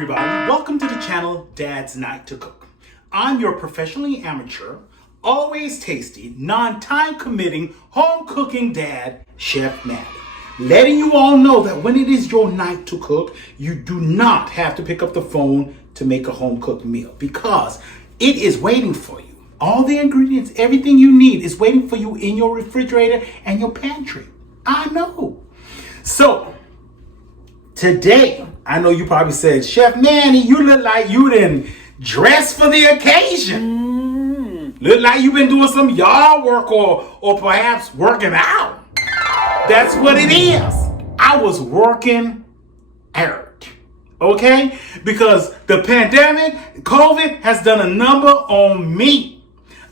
everybody, welcome to the channel Dad's Night to Cook. I'm your professionally amateur, always tasty, non-time committing, home cooking dad, Chef Matt. Letting you all know that when it is your night to cook, you do not have to pick up the phone to make a home cooked meal because it is waiting for you. All the ingredients, everything you need is waiting for you in your refrigerator and your pantry. I know. So, today, I know you probably said, Chef Manny, you look like you didn't dress for the occasion. Look like you've been doing some yard work or perhaps working out. That's what it is. I was working out, okay? Because the pandemic, COVID, has done a number on me.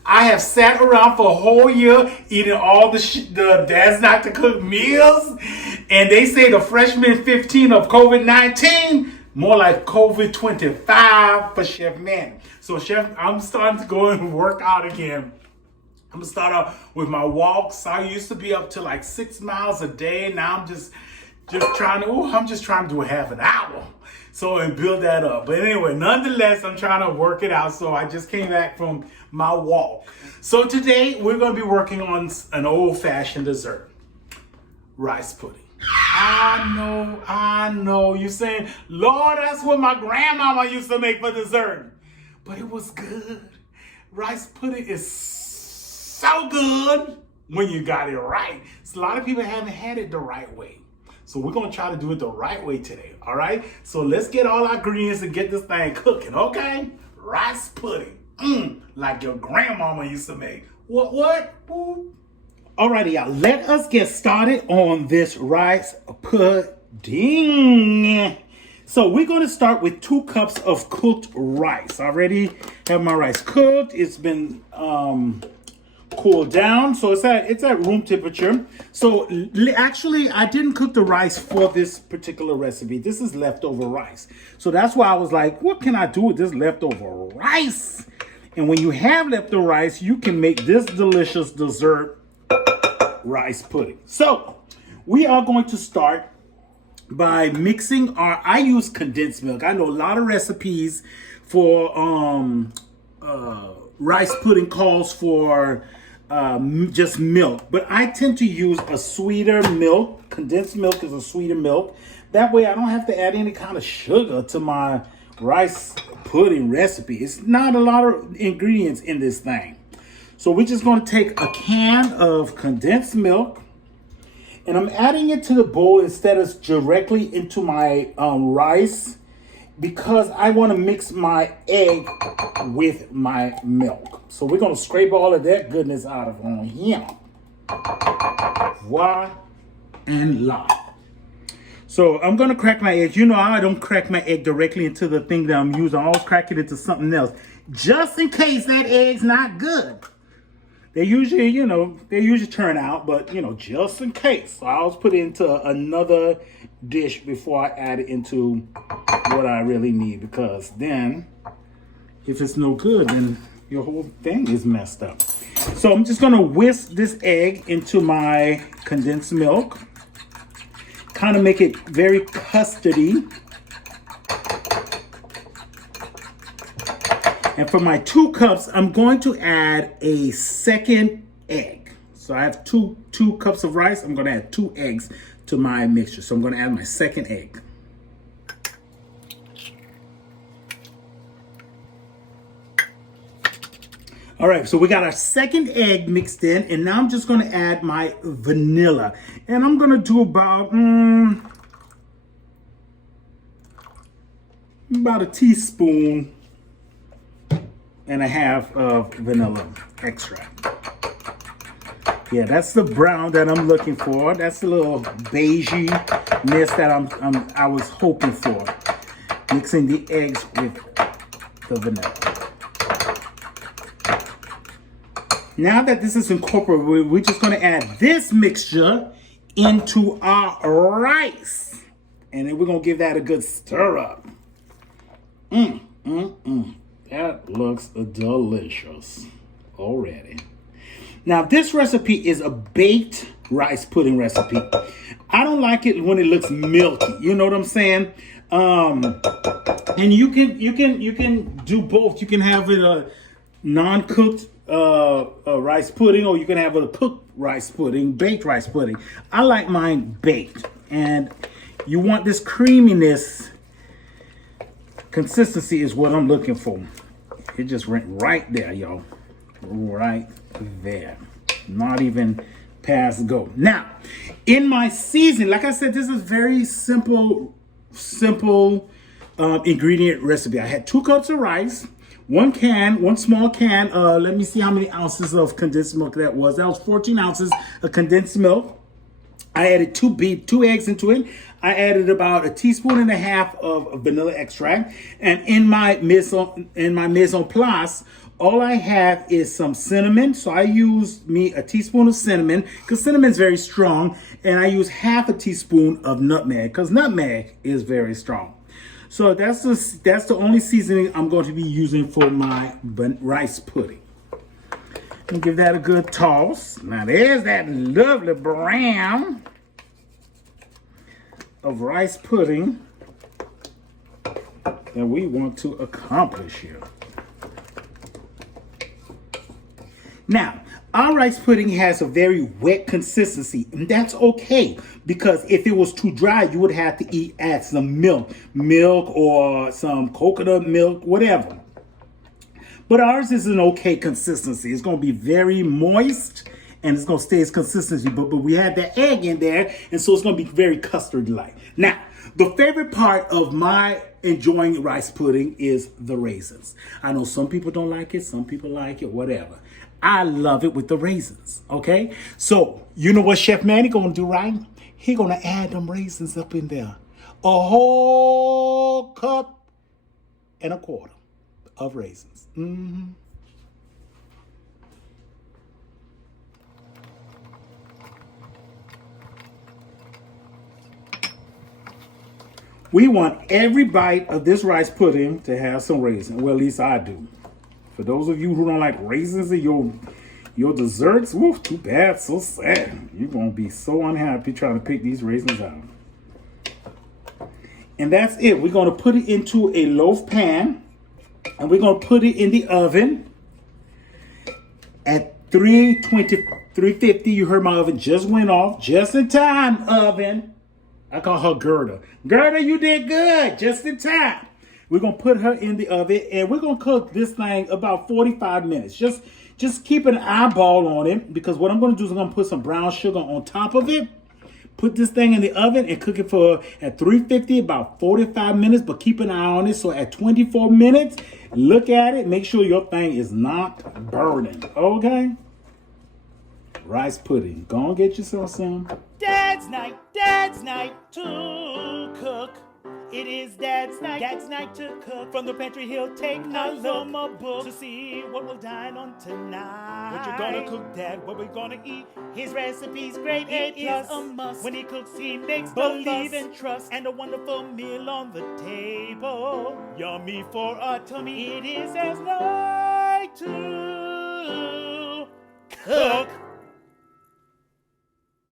I have sat around for a whole year eating all the Dad's Not to Cook meals. And they say the freshman 15 of COVID-19, more like COVID-25 for Chef Man. So Chef, I'm starting to go and work out again. I'm gonna start off with my walks. I used to be up to like 6 miles a day. Now I'm just trying to do a half an hour. So and build that up. But anyway, nonetheless, I'm trying to work it out. So I just came back from my walk. So today we're gonna be working on an old-fashioned dessert. Rice pudding. I know. You're saying, Lord, that's what my grandmama used to make for dessert. But it was good. Rice pudding is so good when you got it right. So a lot of people haven't had it the right way. So we're going to try to do it the right way today, all right? So let's get all our ingredients and get this thing cooking, okay? Rice pudding, like your grandmama used to make. What? Ooh. Alrighty, y'all, let us get started on this rice pudding. So we're going to start with 2 cups of cooked rice. I already have my rice cooked. It's been cooled down, so it's at room temperature. So actually, I didn't cook the rice for this particular recipe. This is leftover rice. So that's why I was like, what can I do with this leftover rice? And when you have leftover rice, you can make this delicious dessert rice pudding. So we are going to start by mixing I use condensed milk. I know a lot of recipes for rice pudding calls for just milk, but I tend to use a sweeter milk. Condensed milk is a sweeter milk. That way I don't have to add any kind of sugar to my rice pudding recipe. It's not a lot of ingredients in this thing. So we're just going to take a can of condensed milk, and I'm adding it to the bowl instead of directly into my rice because I want to mix my egg with my milk. So we're going to scrape all of that goodness out of on here. Voila and la. So I'm going to crack my egg. You know, I don't crack my egg directly into the thing that I'm using. I always crack it into something else just in case that egg's not good. They usually turn out, but just in case. So I always put it into another dish before I add it into what I really need, because then if it's no good, then your whole thing is messed up. So I'm just gonna whisk this egg into my condensed milk, kind of make it very custardy. And for my 2 cups, I'm going to add a second egg. So I have two cups of rice. I'm going to add 2 eggs to my mixture. So I'm going to add my second egg. All right, so we got our second egg mixed in, and now I'm just going to add my vanilla. And I'm going to do about a teaspoon and a half of vanilla extract. Yeah, that's the brown that I'm looking for. That's the little beigey-ness that I was hoping for. Mixing the eggs with the vanilla. Now that this is incorporated, we're just going to add this mixture into our rice. And then we're going to give that a good stir up. That looks delicious already. Now, this recipe is a baked rice pudding recipe. I don't like it when it looks milky. You know what I'm saying? And you can do both. You can have it a non-cooked rice pudding, or you can have a cooked rice pudding, baked rice pudding. I like mine baked, and you want this creaminess. Consistency is what I'm looking for. It just went right there, y'all. Right there. Not even past go. Now, in my seasoning, like I said, this is very simple ingredient recipe. I had 2 cups of rice, one small can. Let me see how many ounces of condensed milk that was. That was 14 ounces of condensed milk. I added 2 eggs into it. I added about 1.5 teaspoons of vanilla extract. And in my mise en place, all I have is some cinnamon. So I used me a teaspoon of cinnamon because cinnamon is very strong. And I use 1/2 teaspoon of nutmeg because nutmeg is very strong. So that's the only seasoning I'm going to be using for my rice pudding. And give that a good toss. Now there's that lovely brown of rice pudding that we want to accomplish here. Now, our rice pudding has a very wet consistency, and that's okay, because if it was too dry, you would have to add some milk or some coconut milk, whatever. But ours is an okay consistency. It's going to be very moist, and it's going to stay its consistency. But we have the egg in there, and so it's going to be very custard-like. Now, the favorite part of my enjoying rice pudding is the raisins. I know some people don't like it, some people like it, whatever. I love it with the raisins, okay? So, you know what Chef Manny going to do, right? He going to add them raisins up in there. A whole 1.25 cups of raisins. We want every bite of this rice pudding to have some raisins. Well, at least I do. For those of you who don't like raisins in your desserts, woo, too bad, so sad. You're going to be so unhappy trying to pick these raisins out. And that's it. We're going to put it into a loaf pan. And we're going to put it in the oven at 350. You heard my oven just went off. Just in time, oven. I call her Gerda. Gerda, you did good. Just in time. We're going to put her in the oven, and we're going to cook this thing about 45 minutes. Just keep an eyeball on it, because what I'm going to do is I'm going to put some brown sugar on top of it. Put this thing in the oven and cook it at 350 about 45 minutes, but keep an eye on it. So at 24 minutes, look at it. Make sure your thing is not burning, okay? Rice pudding. Go and get yourself some. Dad's night to cook. It is Dad's night to cook. From the pantry he'll take a look book to see what we'll dine on tonight. What you gonna cook, Dad? What we gonna eat? His recipe's great, it is a must. When he cooks, he makes believe and trust, and a wonderful meal on the table. Yummy for our tummy. It is Dad's night to cook.